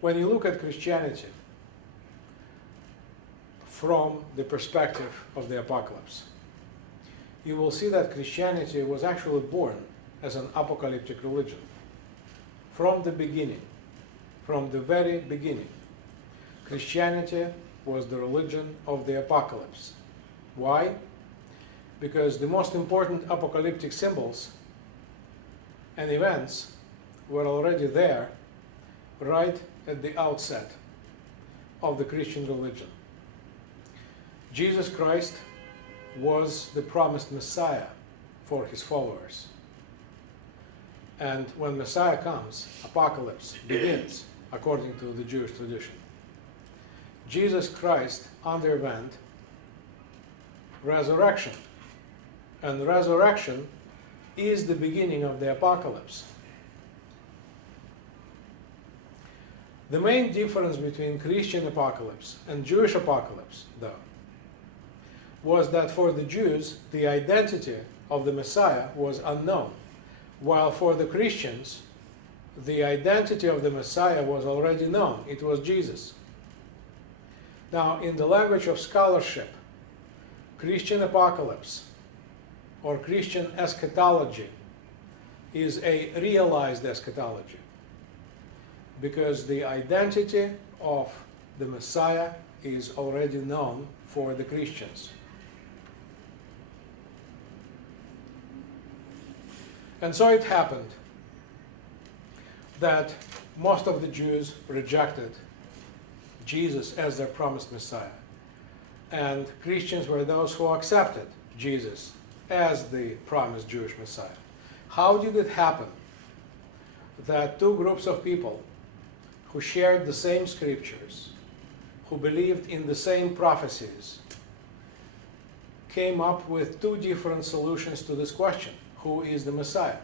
when you look at Christianity from the perspective of the apocalypse, you will see that Christianity was actually born as an apocalyptic religion. From the beginning, from the very beginning, Christianity was the religion of the apocalypse. Why? Because the most important apocalyptic symbols and events were already there right at the outset of the Christian religion. Jesus Christ was the promised Messiah for his followers. And when Messiah comes, apocalypse begins according to the Jewish tradition. Jesus Christ underwent resurrection, and resurrection is the beginning of the apocalypse. The main difference between Christian apocalypse and Jewish apocalypse, though, was that for the Jews, the identity of the Messiah was unknown, while for the Christians, the identity of the Messiah was already known. It was Jesus. Now, in the language of scholarship, Christian apocalypse or Christian eschatology is a realized eschatology, because the identity of the Messiah is already known for the Christians. And so it happened that most of the Jews rejected Jesus as their promised Messiah, and Christians were those who accepted Jesus as the promised Jewish Messiah. How did it happen that two groups of people who shared the same scriptures, who believed in the same prophecies, came up with two different solutions to this question? Who is the Messiah?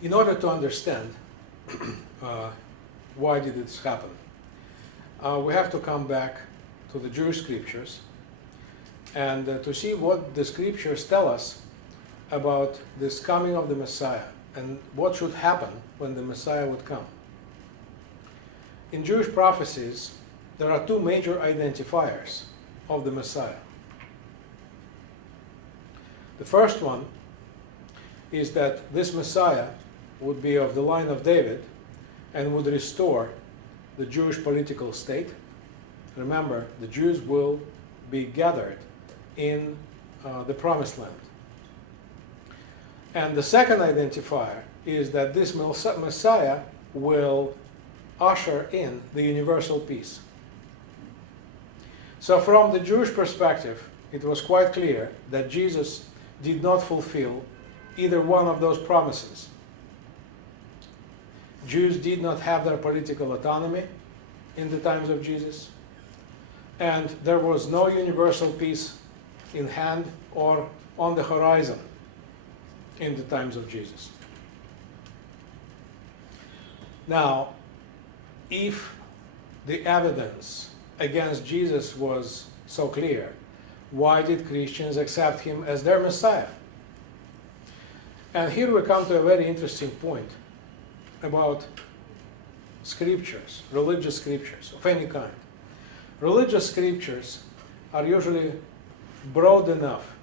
In order to understand why did this happen, we have to come back to the Jewish scriptures and to see what the scriptures tell us about this coming of the Messiah and what should happen when the Messiah would come. In Jewish prophecies, there are two major identifiers of the Messiah. The first one is that this Messiah would be of the line of David and would restore the Jewish political state. Remember, the Jews will be gathered in the Promised Land. And the second identifier is that this Messiah will usher in the universal peace. So from the Jewish perspective, it was quite clear that Jesus did not fulfill either one of those promises. Jews did not have their political autonomy in the times of Jesus, and there was no universal peace in hand or on the horizon in the times of Jesus. Now, if the evidence against Jesus was so clear, why did Christians accept him as their Messiah? And here we come to a very interesting point about scriptures, religious scriptures of any kind. Religious scriptures are usually broad enough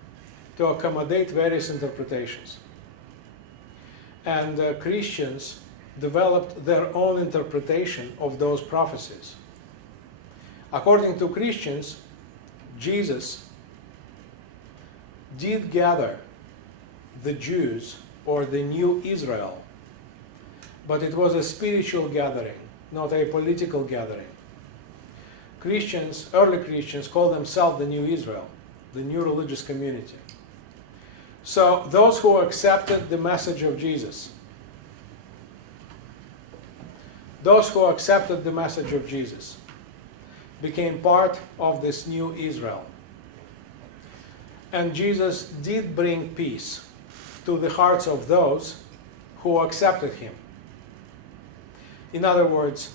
to accommodate various interpretations. And Christians developed their own interpretation of those prophecies. According to Christians, Jesus did gather the Jews, or the new Israel, but it was a spiritual gathering, not a political gathering. Christians, early Christians, call themselves the new Israel, the new religious community. So those who accepted the message of Jesus, became part of this new Israel. And Jesus did bring peace to the hearts of those who accepted him. In other words,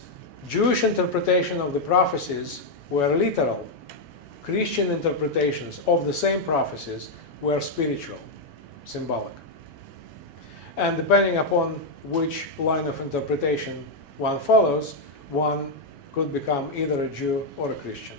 Jewish interpretation of the prophecies were literal. Christian interpretations of the same prophecies were spiritual, symbolic. And depending upon which line of interpretation one follows, one could become either a Jew or a Christian.